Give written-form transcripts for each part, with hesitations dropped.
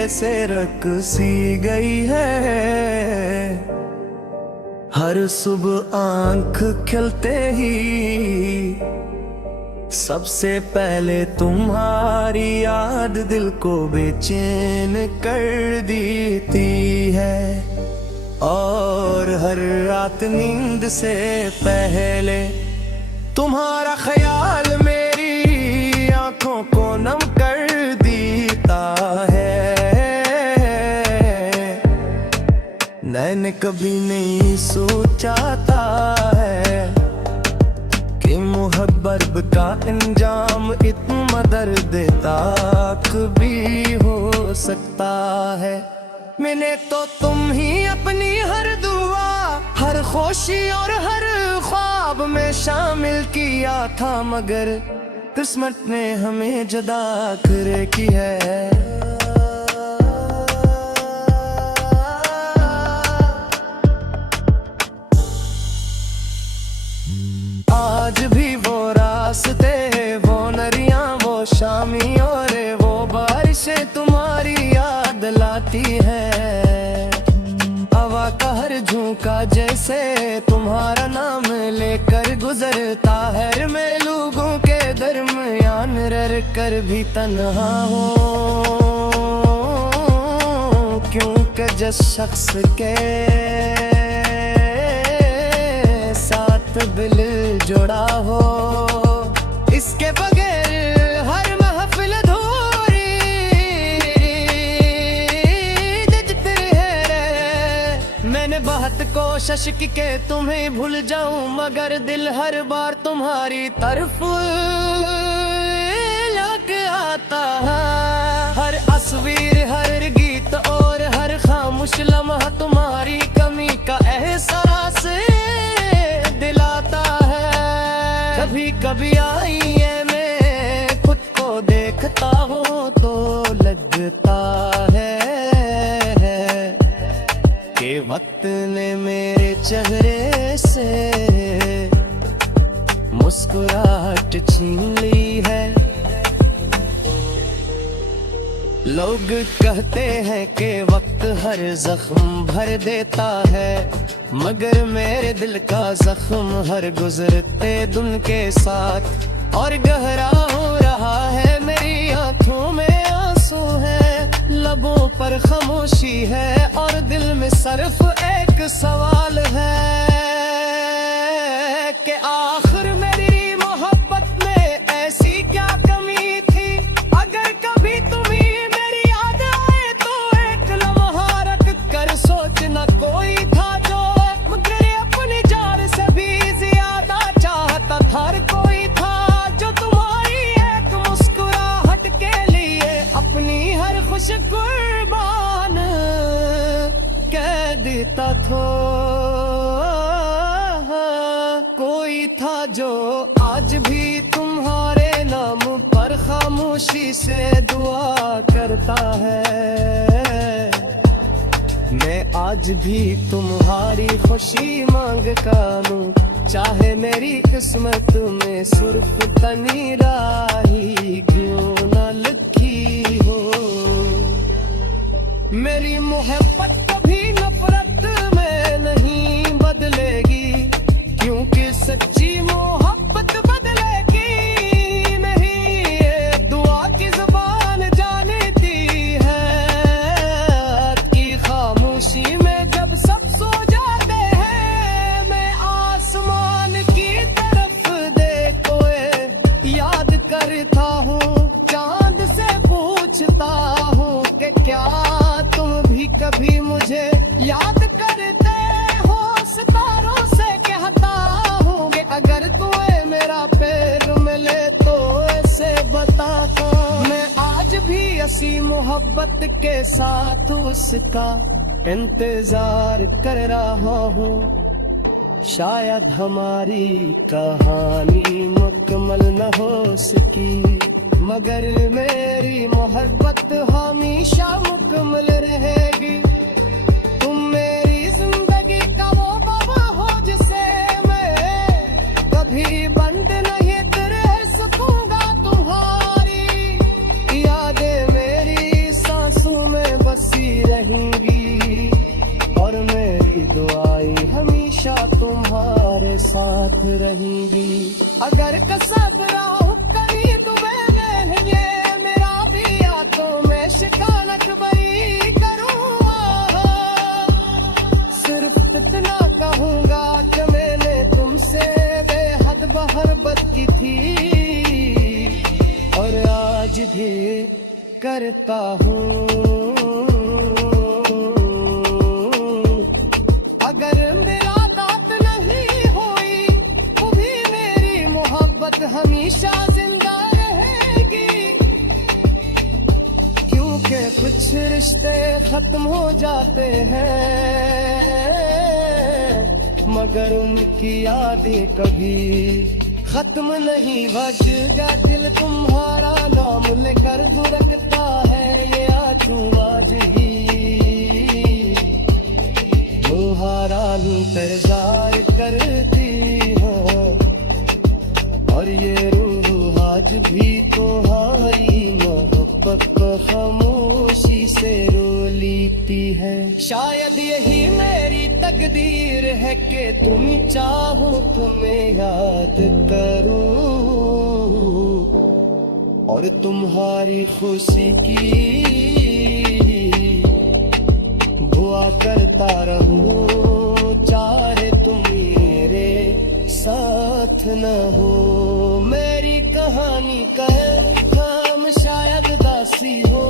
जैसे रकसी गई है। हर सुबह आंख खिलते ही सबसे पहले तुम्हारी याद दिल को बेचैन कर देती है। और हर रात नींद से पहले तुम्हारा ख्याल मेरी आंखों को नम कर देता है। मैंने कभी नहीं सोचा था कि मोहब्बत का अंजाम इतना दर्द तक भी हो सकता है। मैंने तो तुम ही अपनी हर दुआ, हर खुशी और हर ख्वाब में शामिल किया था, मगर किस्मत ने हमें जुदा कर की है। आज भी वो रास्ते, वो नरियां, वो शामी और वो बारिशें तुम्हारी याद लाती है। हवा का हर झोंका जैसे तुम्हारा नाम लेकर गुजरता है। मैं लोगों के दरमियान रह कर भी तन्हा हूँ, क्योंकि जिस शख्स के दिल जुड़ा हो, इसके बगैर हर महफिल अधूरी दिखती है। मैंने बहुत कोशिश की कि तुम्हें भूल जाऊं, मगर दिल हर बार तुम्हारी तरफ लग आता है। हर तस्वीर, हर गीत और हर खामोश लम्हा तुम्हारी कमी का एहसास दिलाता है। कभी कभी आईने में खुद को देखता हूँ तो लगता है कि वक्त ने मेरे चेहरे से मुस्कुराहट छीन ली है। लोग कहते हैं कि वक्त हर जख्म भर देता है, मगर मेरे दिल का जख्म हर गुजरते दिन के साथ और गहरा हो रहा है। मेरी आंखों में आंसू है, लबों पर खामोशी है और दिल में सिर्फ एक सवाल है कि आखिर मेरी मोहब्बत में ऐसी क्या कमी थी। अगर कभी तुम्हें मेरी याद आए तो एक लम्हा रख कर सोचना, कोई था जो हर कोई था जो तुम्हारी एक मुस्कुराहट के लिए अपनी हर खुश कुर्बान कह देता था। कोई था जो आज भी तुम्हारे नाम पर खामोशी से दुआ करता है। मैं आज भी तुम्हारी खुशी मांगता हूँ, चाहे मेरी किस्मत में सिर्फ तनी राही क्यों न लिखी हो। मेरी मोहब्बत कभी नफरत में नहीं बदलेगी, क्योंकि सच्ची मोहब्बत बदलेगी नहीं। ये दुआ की जुबान जानती है कि खामोशी में जब सब सो जाते हैं, मैं आसमान की तरफ देखो याद करता हूँ, चांद से पूछता हूँ कि क्या तुम भी कभी मुझे याद करते हो। सितारों से कहता हूँ कि अगर तुम्हें मेरा पैर मिले तो ऐसे बताता। मैं आज भी ऐसी मोहब्बत के साथ उसका इंतजार कर रहा हूँ। शायद हमारी कहानी मुकम्मल न हो सकी, मगर मेरी मोहब्बत हमेशा मुकम्मल रहेगी। तुम मेरी जिंदगी का वो बाबा हो जिसे मैं कभी बंद नहीं रह सकूंगा। तुम्हारी यादें मेरी सांसों में रहेंगी, और मेरी दुआएं हमेशा तुम्हारे साथ रहेंगी। अगर कसब राह करी तो मैंने ये मेरा दिया तो मैं शिकानक बरी करूँगा। सिर्फ इतना कहूँगा कि मैंने तुमसे बेहद मोहब्बत की थी, और आज भी करता हूँ। अगर मेरा दात नहीं हुई तो भी मेरी मोहब्बत हमेशा जिंदा रहेगी, क्योंकि कुछ रिश्ते खत्म हो जाते हैं मगर उनकी यादें कभी खत्म नहीं। वजगा दिल तुम्हारा नाम लेकर दुरकता है, ये आंसू आज ही तुम्हारा इंतजार करती है, और ये रूह आज भी तुम्हारी मोहब्बत को खामोशी से रो लेती है। शायद यही मेरी तकदीर है कि तुम चाहो तुम्हें याद करूं, और तुम्हारी खुशी की दुआ करता रहूं, चाहे तुम मेरे साथ न हो। मेरी कहानी का काम शायद दासी हो,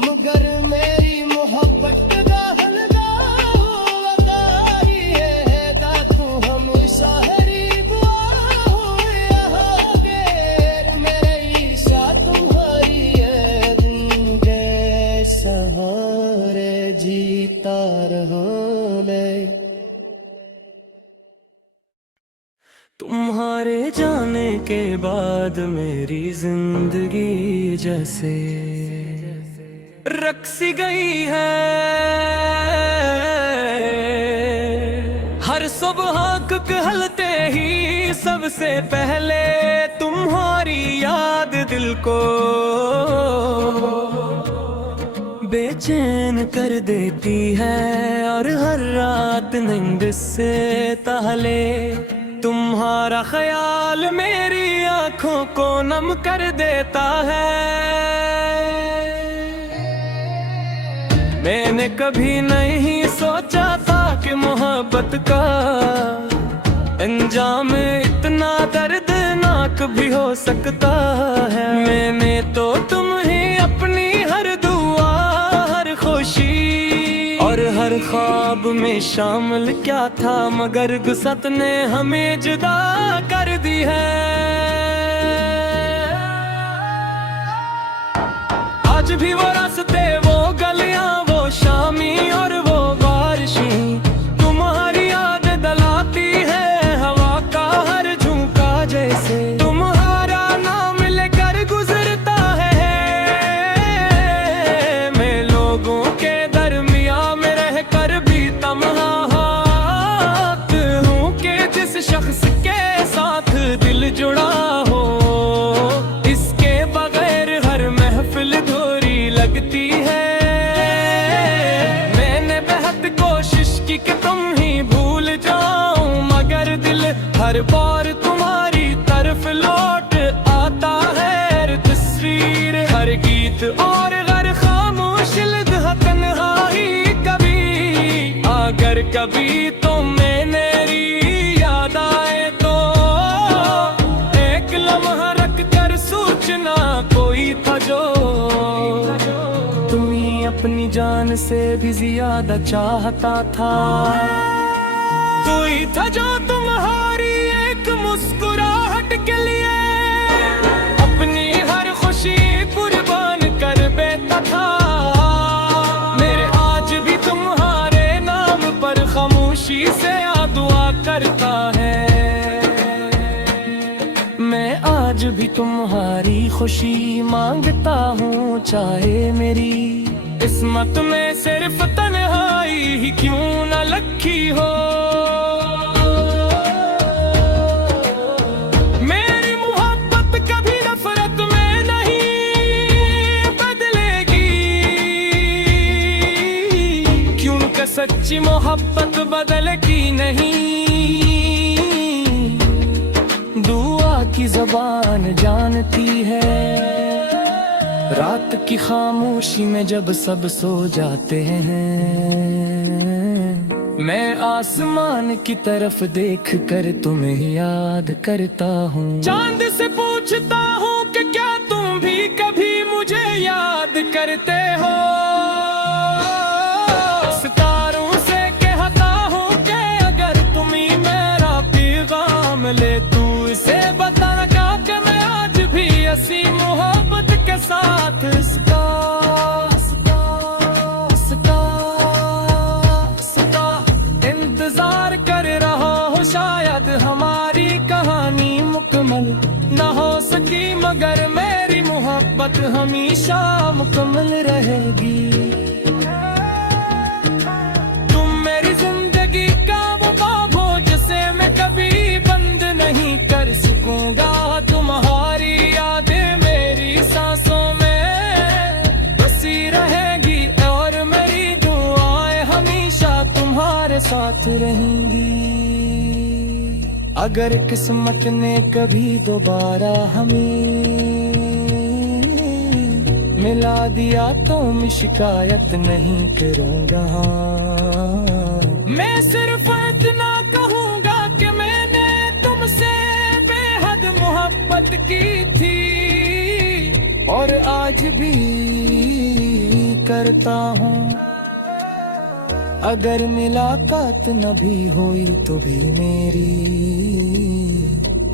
मगर मेरी मोहब्बत जीता रहूं मैं। तुम्हारे जाने के बाद मेरी जिंदगी जैसे रक्सी गई है। हर सुबह कहलते ही सबसे पहले तुम्हारी याद दिल को बेचैन कर देती है, और हर रात नींद से पहले तुम्हारा ख्याल मेरी आंखों को नम कर देता है। मैंने कभी नहीं सोचा था कि मोहब्बत का अंजाम इतना दर्दनाक भी हो सकता है। मैंने तो तुम ही अपनी हर दुआ, हर खुशी और हर ख्वाब में शामिल क्या था, मगर गुस्सत ने हमें जुदा कर दी है। आज भी वो रास्ते, वो गलियां, वो शामी और वो बारिशें तुम्हारी याद दिलाती है, हवा का हर झोंका जैसे तुम्हारा नाम लेकर गुजरता है। मैं लोगों के दरमियां में रहकर भी तमहात हूँ कि जिस शख्स के साथ दिल जुड़ा हो, इसके बगैर हर महफिल धोरी लगती है। मैंने बेहद कोशिश की कि तुम ही भूल जाऊं, मगर दिल हर बार तुम्हारी तरफ लौट आता है। हर तस्वीर, हर गीत और हर खामोश लम्हा तन्हाई कभी, अगर कभी तो मेरी याद आए तो एक लम्हा रख कर सोचना कोई था जो तुम्हें अपनी जान से भी ज्यादा चाहता था। कोई था जो तुम्हारी एक मुस्कुराहट के लिए अपनी हर खुशी कुर्बान कर बैठा था। मेरे आज भी तुम्हारे नाम पर खामोशी से दुआ करता है। मैं आज भी तुम्हारी खुशी मांगता हूँ, चाहे मेरी किस्मत में सिर्फ तन्हाई ही क्यों न लिखी हो। मेरी मोहब्बत कभी नफरत में नहीं बदलेगी, सच्ची मोहब्बत बदल की नहीं, दुआ की ज़बान जानती है। रात की खामोशी में जब सब सो जाते हैं, मैं आसमान की तरफ देख कर तुम्हें याद करता हूँ। चांद से पूछता हूँ कि क्या तुम भी कभी मुझे याद करते हो। सितारों से कहता हूँ कि अगर तुम ही मेरा पैगाम ले, तू इसे बता क्या कि मैं आज भी ऐसी मोहब्बत के साथ इसका इंतजार कर रहा हूँ। शायद हमारी कहानी मुकम्मल न हो सकी, मगर मेरी मोहब्बत हमेशा मुकम्मल रहेगी। तुम मेरी जिंदगी का वो ख्वाब हो जिसे मैं कभी बंद नहीं कर सकूंगा। तुम्हारी यादें मेरी सांसों में बसी रहेगी और मेरी दुआएं हमेशा तुम्हारे साथ रहेंगी। अगर किस्मत ने कभी दोबारा हमें मिला दिया तो मैं शिकायत नहीं करूंगा। मैं सिर्फ इतना कहूंगा कि मैंने तुमसे बेहद मोहब्बत की थी और आज भी करता हूँ। अगर मुलाकात न भी हुई तो भी मेरी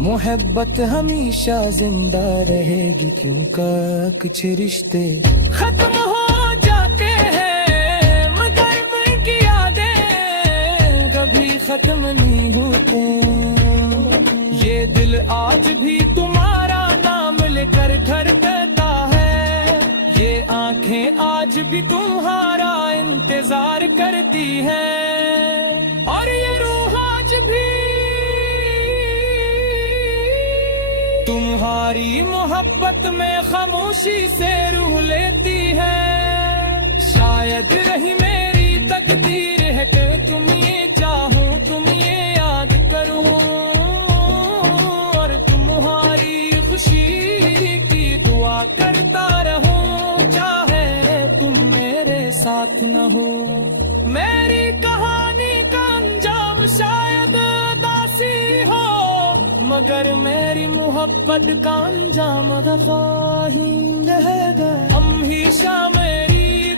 मोहब्बत हमेशा जिंदा रहेगी, क्योंकि कुछ रिश्ते खत्म हो जाते हैं मगर उनकी यादें कभी खत्म नहीं होते। ये दिल आज भी तुम्हारा नाम लेकर घर कहता है, ये आंखें आज भी तुम्हारा इंतजार करती हैं और ये रूह आज भी तुम्हारी मोहब्बत में खामोशी से रूह लेती है। शायद रही मेरी तकदीर है कि तुम ये चाहो, तुम ये याद करो और तुम्हारी खुशी की दुआ करता रहो, चाहे तुम मेरे साथ न हो। मेरी कहानी का अंजाम शायद दासी हो, मगर मेरी मोहब्बत का अंजाम ख्वाही रहेगा। हमेशा मेरी